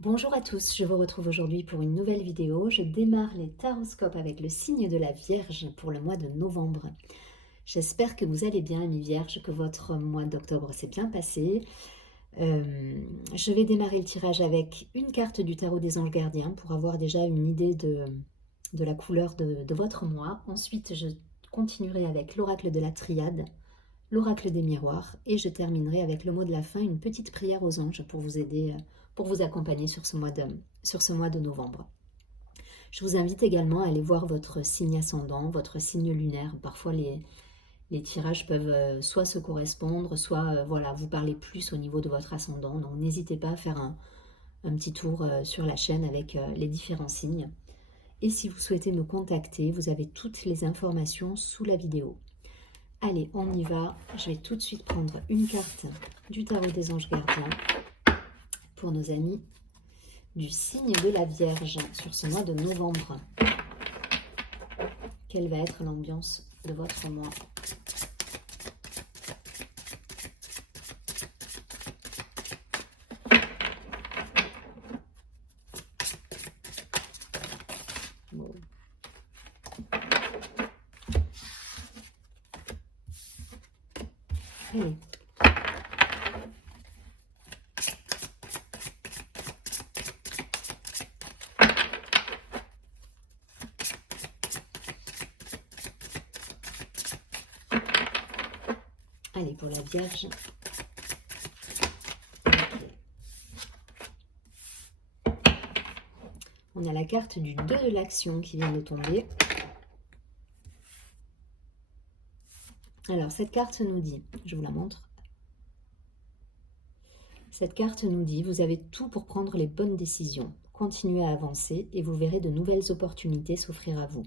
Bonjour à tous, je vous retrouve aujourd'hui pour une nouvelle vidéo. Je démarre les taroscopes avec le signe de la Vierge pour le mois de novembre. J'espère que vous allez bien, amis Vierges, que votre mois d'octobre s'est bien passé. Je vais démarrer le tirage avec une carte du tarot des anges gardiens pour avoir déjà une idée de la couleur de votre mois. Ensuite, je continuerai avec l'oracle de la triade, l'oracle des miroirs, et je terminerai avec le mot de la fin, une petite prière aux anges pour vous aider, pour vous accompagner sur ce mois de novembre. Je vous invite également à aller voir votre signe ascendant, votre signe lunaire. Parfois les tirages peuvent soit se correspondre, soit voilà, vous parler plus au niveau de votre ascendant. Donc n'hésitez pas à faire un petit tour sur la chaîne avec les différents signes. Et si vous souhaitez me contacter, vous avez toutes les informations sous la vidéo. Allez, on y va. Je vais tout de suite prendre une carte du tarot des anges gardiens pour nos amis du signe de la Vierge sur ce mois de novembre. Quelle va être l'ambiance de votre mois? Bon. Allez. Allez, pour la Vierge. Okay. On a la carte du 2 de l'action qui vient de tomber. Alors, cette carte nous dit, je vous la montre. Cette carte nous dit, vous avez tout pour prendre les bonnes décisions. Continuez à avancer et vous verrez de nouvelles opportunités s'offrir à vous.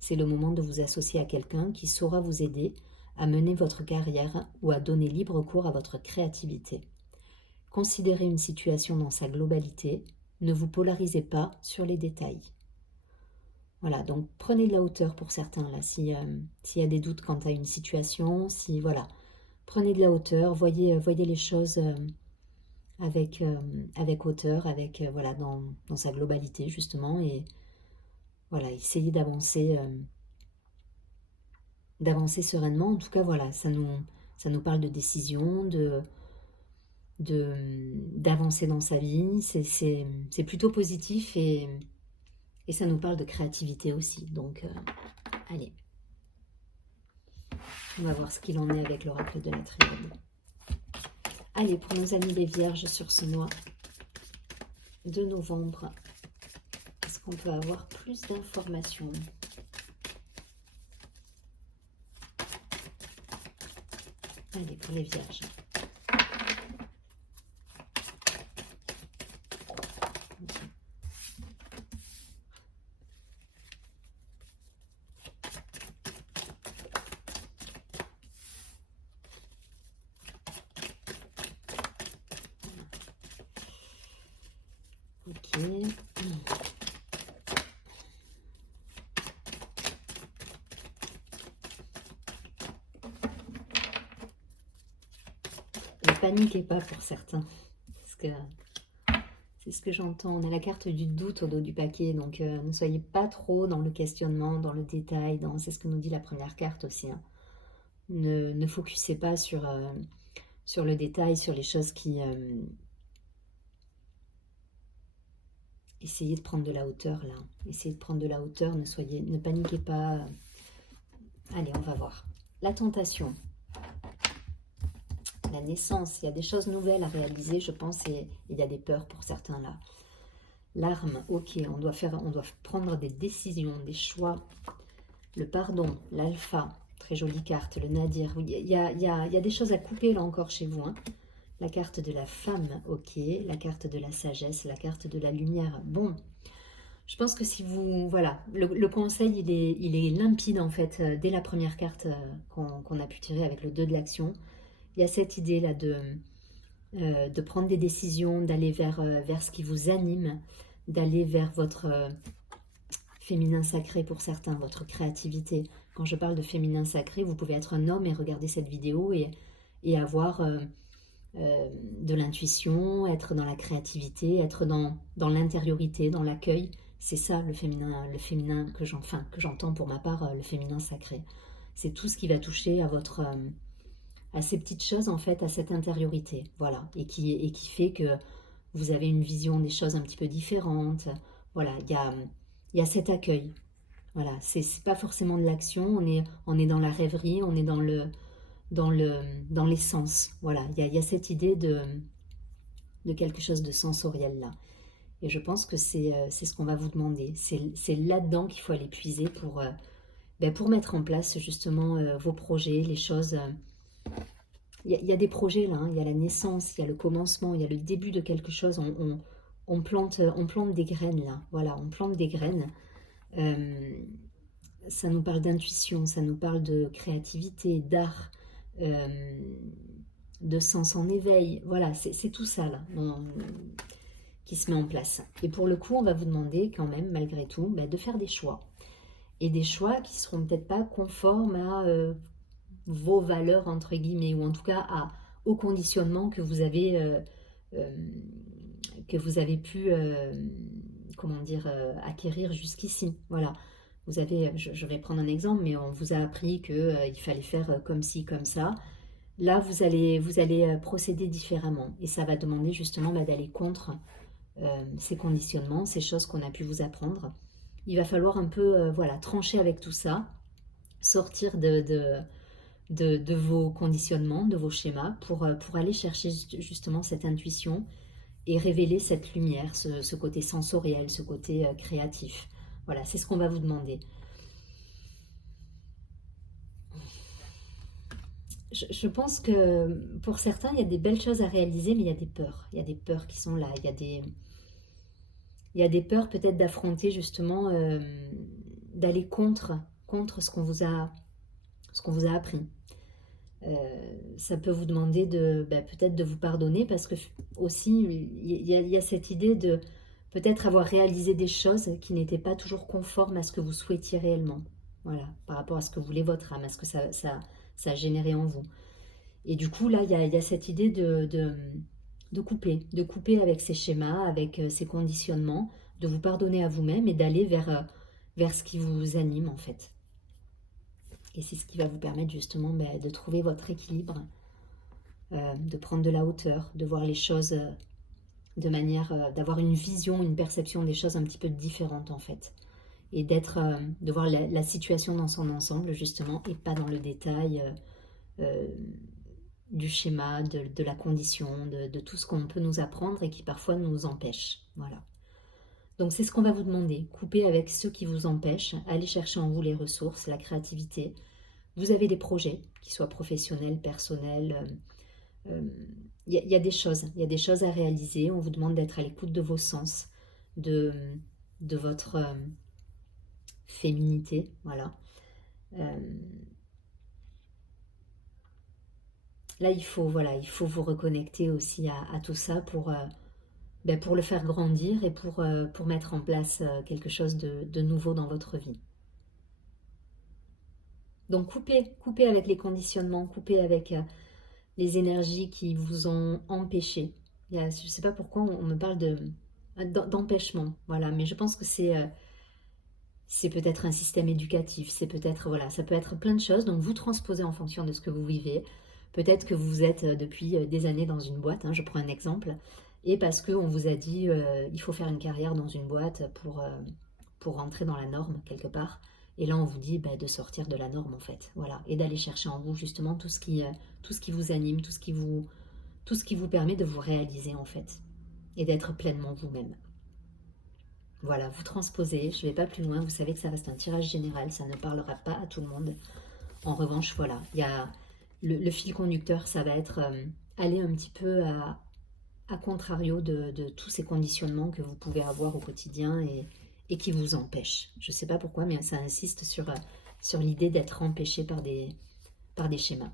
C'est le moment de vous associer à quelqu'un qui saura vous aider à mener votre carrière ou à donner libre cours à votre créativité. Considérez une situation dans sa globalité, ne vous polarisez pas sur les détails. Voilà, donc prenez de la hauteur pour certains, là, s'il y a des doutes quant à une situation, si, voilà, prenez de la hauteur, voyez les choses avec hauteur, voilà, dans sa globalité, justement, et voilà, essayez d'avancer sereinement. En tout cas, voilà, ça nous parle de décision, d'avancer dans sa vie. C'est plutôt positif et ça nous parle de créativité aussi. Donc, allez, on va voir ce qu'il en est avec l'oracle de la triade. Allez, pour nos amis les Vierges sur ce mois de novembre, est-ce qu'on peut avoir plus d'informations? Allez, pour les Vierges. Ok. Ne paniquez pas pour certains, parce que c'est ce que j'entends. On a la carte du doute au dos du paquet, donc ne soyez pas trop dans le questionnement, dans le détail, c'est ce que nous dit la première carte aussi. Hein. Ne focussez pas sur le détail, sur les choses qui... essayez de prendre de la hauteur là. Essayez de prendre de la hauteur, ne paniquez pas. Allez, on va voir. La tentation. La naissance, il y a des choses nouvelles à réaliser, je pense, et il y a des peurs pour certains là. L'arme, ok, on doit prendre des décisions, des choix. Le pardon, l'alpha, très jolie carte, le nadir. Il y a des choses à couper là encore chez vous. Hein. La carte de la femme, ok. La carte de la sagesse, la carte de la lumière. Bon, je pense que si vous... Voilà, le conseil, il est limpide en fait, dès la première carte qu'on a pu tirer avec le 2 de l'action. Il y a cette idée là de prendre des décisions, d'aller vers ce qui vous anime, d'aller vers votre féminin sacré pour certains, votre créativité. Quand je parle de féminin sacré, vous pouvez être un homme et regarder cette vidéo et avoir de l'intuition, être dans la créativité, être dans l'intériorité, dans l'accueil. C'est ça le féminin que j'entends pour ma part, le féminin sacré. C'est tout ce qui va toucher à ces petites choses en fait, à cette intériorité, voilà, et qui fait que vous avez une vision des choses un petit peu différente. Voilà, il y a cet accueil. Voilà, c'est pas forcément de l'action, on est dans la rêverie, on est dans l'essence. Voilà, il y a cette idée de quelque chose de sensoriel là. Et je pense que c'est ce qu'on va vous demander. C'est là-dedans qu'il faut aller puiser pour mettre en place justement vos projets, les choses. Il y a des projets là, hein, il y a la naissance, il y a le commencement, il y a le début de quelque chose. On plante des graines là. Voilà, on plante des graines. Ça nous parle d'intuition, ça nous parle de créativité, d'art, de sens en éveil. Voilà, c'est tout ça là qui se met en place. Et pour le coup, on va vous demander quand même, malgré tout, de faire des choix. Et des choix qui ne seront peut-être pas conformes à vos valeurs, entre guillemets, ou en tout cas au conditionnement que vous avez pu acquérir jusqu'ici. Voilà. Vous avez, je vais prendre un exemple, mais on vous a appris qu'il fallait faire comme ci, comme ça. Là, vous allez procéder différemment. Et ça va demander justement d'aller contre ces conditionnements, ces choses qu'on a pu vous apprendre. Il va falloir un peu trancher avec tout ça, sortir de vos conditionnements, de vos schémas, pour aller chercher justement cette intuition et révéler cette lumière, ce côté sensoriel, ce côté créatif. Voilà, c'est ce qu'on va vous demander. Je pense que pour certains, il y a des belles choses à réaliser, mais il y a des peurs. Il y a des peurs qui sont là. Il y a des peurs peut-être d'affronter justement, d'aller contre ce qu'on vous a appris. Ça peut vous demander peut-être de vous pardonner parce que aussi il y a cette idée de peut-être avoir réalisé des choses qui n'étaient pas toujours conformes à ce que vous souhaitiez réellement. Voilà, par rapport à ce que voulait votre âme, à ce que ça a généré en vous. Et du coup, là, il y a cette idée de couper avec ces schémas, avec ces conditionnements, de vous pardonner à vous-même et d'aller vers ce qui vous anime en fait. Et c'est ce qui va vous permettre justement de trouver votre équilibre, de prendre de la hauteur, de voir les choses de manière, d'avoir une vision, une perception des choses un petit peu différente en fait. Et de voir la situation dans son ensemble justement et pas dans le détail du schéma, de la condition, de tout ce qu'on peut nous apprendre et qui parfois nous empêche. Voilà. Donc c'est ce qu'on va vous demander. Couper avec ceux qui vous empêchent, allez chercher en vous les ressources, la créativité. Vous avez des projets, qu'ils soient professionnels, personnels. Il y a des choses à réaliser. On vous demande d'être à l'écoute de vos sens, de votre féminité. Voilà. Là, il faut vous reconnecter aussi à tout ça pour le faire grandir et pour mettre en place quelque chose de nouveau dans votre vie. Donc coupez avec les conditionnements, coupez avec les énergies qui vous ont empêché. Je ne sais pas pourquoi on me parle d'empêchement, voilà, mais je pense que c'est peut-être un système éducatif, c'est peut-être, voilà, ça peut être plein de choses, donc vous transposez en fonction de ce que vous vivez. Peut-être que vous êtes depuis des années dans une boîte, hein, je prends un exemple, et parce qu'on vous a dit il faut faire une carrière dans une boîte pour rentrer dans la norme quelque part. Et là, on vous dit de sortir de la norme en fait, voilà, et d'aller chercher en vous justement tout ce qui vous anime, tout ce qui vous permet de vous réaliser en fait, et d'être pleinement vous-même. Voilà, vous transposez, je ne vais pas plus loin, vous savez que ça reste un tirage général, ça ne parlera pas à tout le monde. En revanche, voilà, il y a le fil conducteur, ça va être aller un petit peu à contrario de tous ces conditionnements que vous pouvez avoir au quotidien et qui vous empêchent. Je ne sais pas pourquoi, mais ça insiste sur l'idée d'être empêché par des schémas.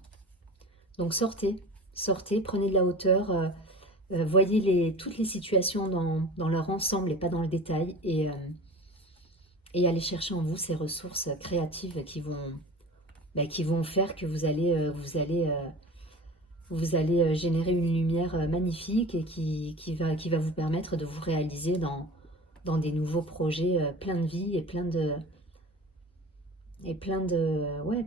Donc sortez, prenez de la hauteur, voyez toutes les situations dans leur ensemble et pas dans le détail et allez chercher en vous ces ressources créatives qui vont faire que vous allez vous allez générer une lumière magnifique et qui va vous permettre de vous réaliser dans des nouveaux projets plein de vie et plein de... Ouais,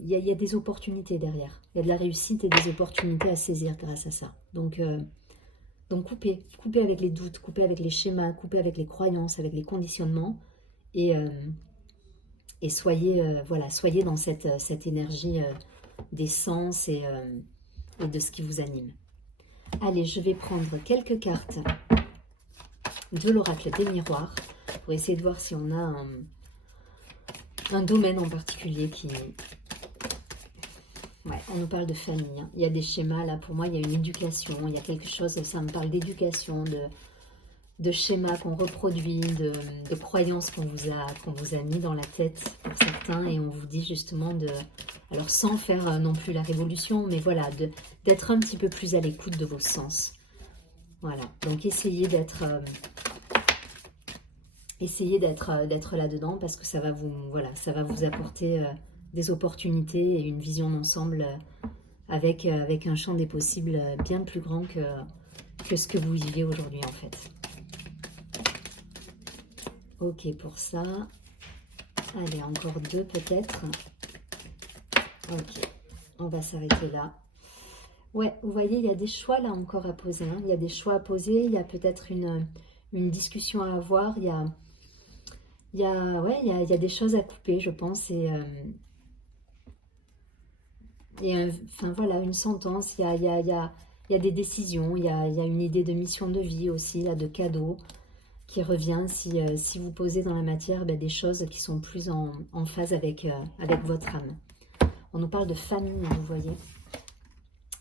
il y a des opportunités derrière. Il y a de la réussite et des opportunités à saisir grâce à ça. Donc coupez avec les doutes, coupez avec les schémas, coupez avec les croyances, avec les conditionnements et, soyez, voilà, soyez dans cette énergie des sens et de ce qui vous anime. Allez, je vais prendre quelques cartes de l'oracle des miroirs pour essayer de voir si on a un domaine en particulier qui... Ouais, on nous parle de famille. Hein. Il y a des schémas, là, pour moi, il y a une éducation. Il y a quelque chose, ça me parle d'éducation, de schémas qu'on reproduit, de croyances qu'on vous a mis dans la tête pour certains. Et on vous dit justement de... Alors, sans faire non plus la révolution, mais voilà, d'être un petit peu plus à l'écoute de vos sens. Voilà, donc essayez d'être... d'être là-dedans parce que ça va vous, voilà, ça va vous apporter des opportunités et une vision d'ensemble avec un champ des possibles bien plus grand que ce que vous vivez aujourd'hui en fait. Ok pour ça. Allez, encore deux peut-être. Ok, on va s'arrêter là. Ouais, vous voyez, il y a des choix là encore à poser. Hein. Il y a des choix à poser, il y a peut-être une discussion à avoir, il y a des choses à couper, je pense, enfin voilà, une sentence, il y a des décisions, il y a une idée de mission de vie aussi, là, de cadeau qui revient si vous posez dans la matière des choses qui sont plus en phase avec votre âme. On nous parle de famille, vous voyez.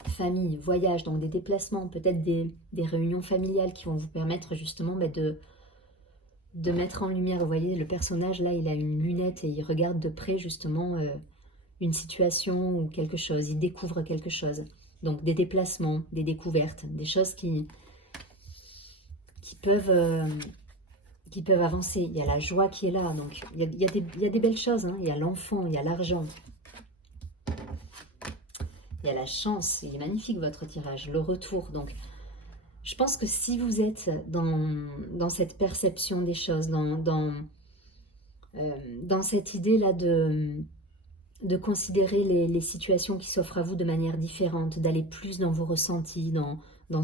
Famille, voyage, donc des déplacements, peut-être des réunions familiales qui vont vous permettre justement de mettre en lumière. Vous voyez, le personnage là, il a une lunette et il regarde de près justement une situation ou quelque chose, il découvre quelque chose. Donc des déplacements, des découvertes, des choses qui peuvent avancer. Il y a la joie qui est là, donc il y a des belles choses. Hein. Il y a l'enfant, il y a l'argent, il y a la chance. Il est magnifique votre tirage, le retour. Donc je pense que si vous êtes dans cette perception des choses, dans cette idée-là de considérer les situations qui s'offrent à vous de manière différente, d'aller plus dans vos ressentis, dans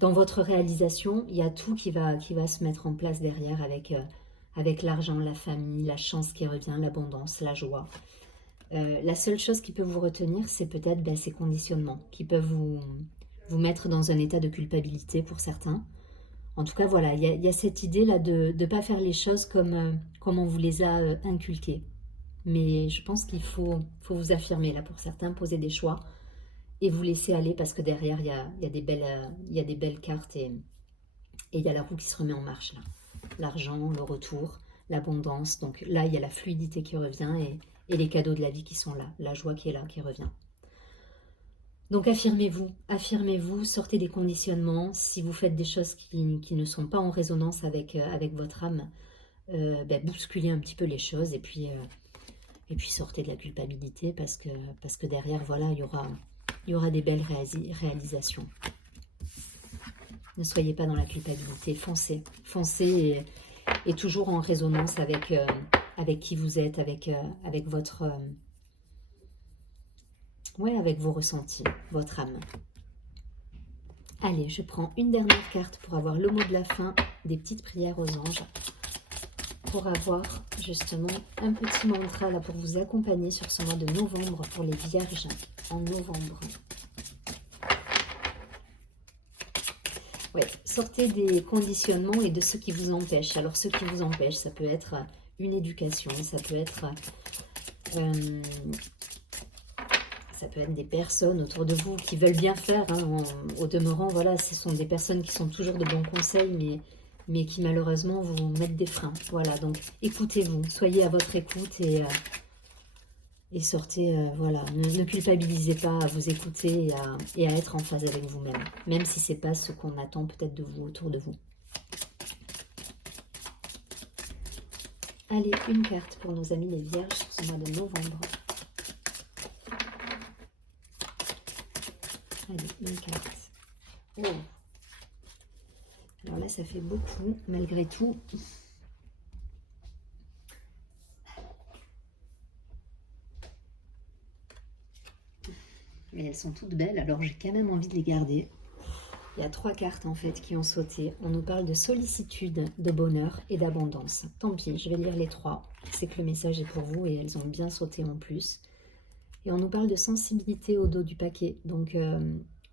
votre réalisation, il y a tout qui va se mettre en place derrière avec l'argent, la famille, la chance qui revient, l'abondance, la joie. La seule chose qui peut vous retenir, c'est peut-être ces conditionnements qui peuvent vous mettre dans un état de culpabilité pour certains. En tout cas, voilà, il y a cette idée-là de ne pas faire les choses comme on vous les a inculquées. Mais je pense qu'il faut vous affirmer, là, pour certains, poser des choix et vous laisser aller parce que derrière, il y a des belles cartes et il y a la roue qui se remet en marche, là. L'argent, le retour, l'abondance. Donc là, il y a la fluidité qui revient et les cadeaux de la vie qui sont là, la joie qui est là, qui revient. Donc affirmez-vous, sortez des conditionnements. Si vous faites des choses qui ne sont pas en résonance avec votre âme, bousculez un petit peu les choses et puis sortez de la culpabilité parce que derrière, voilà, il y aura des belles réalisations. Ne soyez pas dans la culpabilité, foncez et toujours en résonance avec qui vous êtes, avec votre... avec vos ressentis, votre âme. Allez, je prends une dernière carte pour avoir le mot de la fin, des petites prières aux anges, pour avoir justement un petit mantra là pour vous accompagner sur ce mois de novembre pour les vierges en novembre. Ouais, sortez des conditionnements et de ce qui vous empêche. Alors ce qui vous empêche, ça peut être une éducation, ça peut être des personnes autour de vous qui veulent bien faire. Hein. Au demeurant, voilà, ce sont des personnes qui sont toujours de bons conseils, mais qui malheureusement vous mettent des freins. Voilà, donc écoutez-vous, soyez à votre écoute et sortez, voilà, ne culpabilisez pas à vous écouter et à être en phase avec vous-même, même si ce n'est pas ce qu'on attend peut-être de vous, autour de vous. Allez, une carte pour nos amis les vierges sur ce mois de novembre. Allez, une carte. Oh. Alors là, ça fait beaucoup, malgré tout. Mais elles sont toutes belles, alors j'ai quand même envie de les garder. Il y a 3 cartes en fait qui ont sauté. On nous parle de sollicitude, de bonheur et d'abondance. Tant pis, je vais lire les 3. C'est que le message est pour vous et elles ont bien sauté en plus. Et on nous parle de sensibilité au dos du paquet. Donc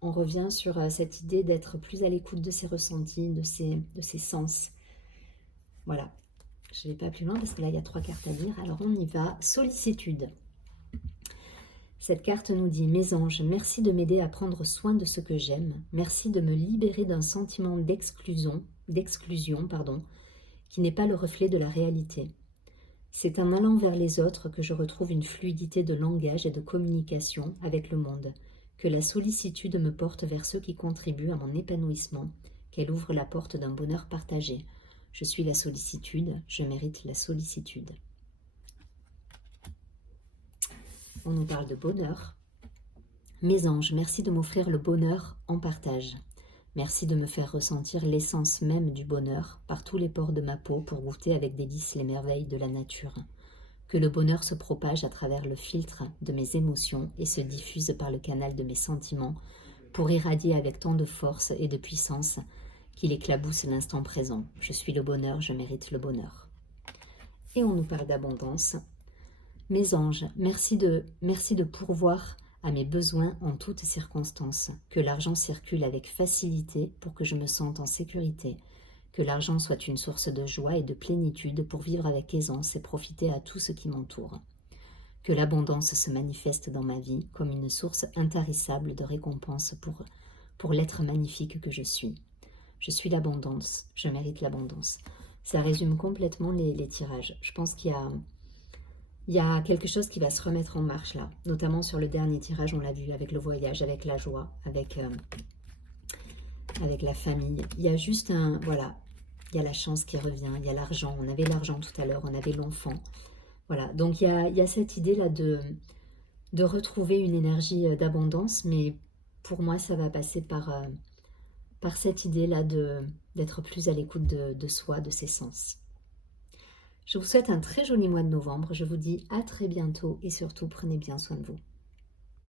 on revient sur cette idée d'être plus à l'écoute de ses ressentis, de ses sens. Voilà. Je ne vais pas plus loin parce que là il y a 3 cartes à lire. Alors on y va. Sollicitude. Cette carte nous dit « Mes anges, merci de m'aider à prendre soin de ce que j'aime. Merci de me libérer d'un sentiment d'exclusion, qui n'est pas le reflet de la réalité. C'est en allant vers les autres que je retrouve une fluidité de langage et de communication avec le monde, que la sollicitude me porte vers ceux qui contribuent à mon épanouissement, qu'elle ouvre la porte d'un bonheur partagé. Je suis la sollicitude, je mérite la sollicitude. » On nous parle de bonheur. Mes anges, merci de m'offrir le bonheur en partage. Merci de me faire ressentir l'essence même du bonheur par tous les pores de ma peau pour goûter avec délice les merveilles de la nature. Que le bonheur se propage à travers le filtre de mes émotions et se diffuse par le canal de mes sentiments pour irradier avec tant de force et de puissance qu'il éclabousse l'instant présent. Je suis le bonheur, je mérite le bonheur. Et on nous parle d'abondance. Mes anges, merci de pourvoir à mes besoins en toutes circonstances, que l'argent circule avec facilité pour que je me sente en sécurité, que l'argent soit une source de joie et de plénitude pour vivre avec aisance et profiter à tout ce qui m'entoure, que l'abondance se manifeste dans ma vie comme une source intarissable de récompense pour l'être magnifique que je suis. Je suis l'abondance, je mérite l'abondance. Ça résume complètement les tirages. Je pense qu'il y a quelque chose qui va se remettre en marche là, notamment sur le dernier tirage, on l'a vu, avec le voyage, avec la joie, avec la famille. Il y a juste voilà, il y a la chance qui revient, il y a l'argent, on avait l'argent tout à l'heure, on avait l'enfant. Voilà, donc il y a cette idée là de retrouver une énergie d'abondance, mais pour moi ça va passer par cette idée là d'être plus à l'écoute de soi, de ses sens. Je vous souhaite un très joli mois de novembre. Je vous dis à très bientôt et surtout prenez bien soin de vous.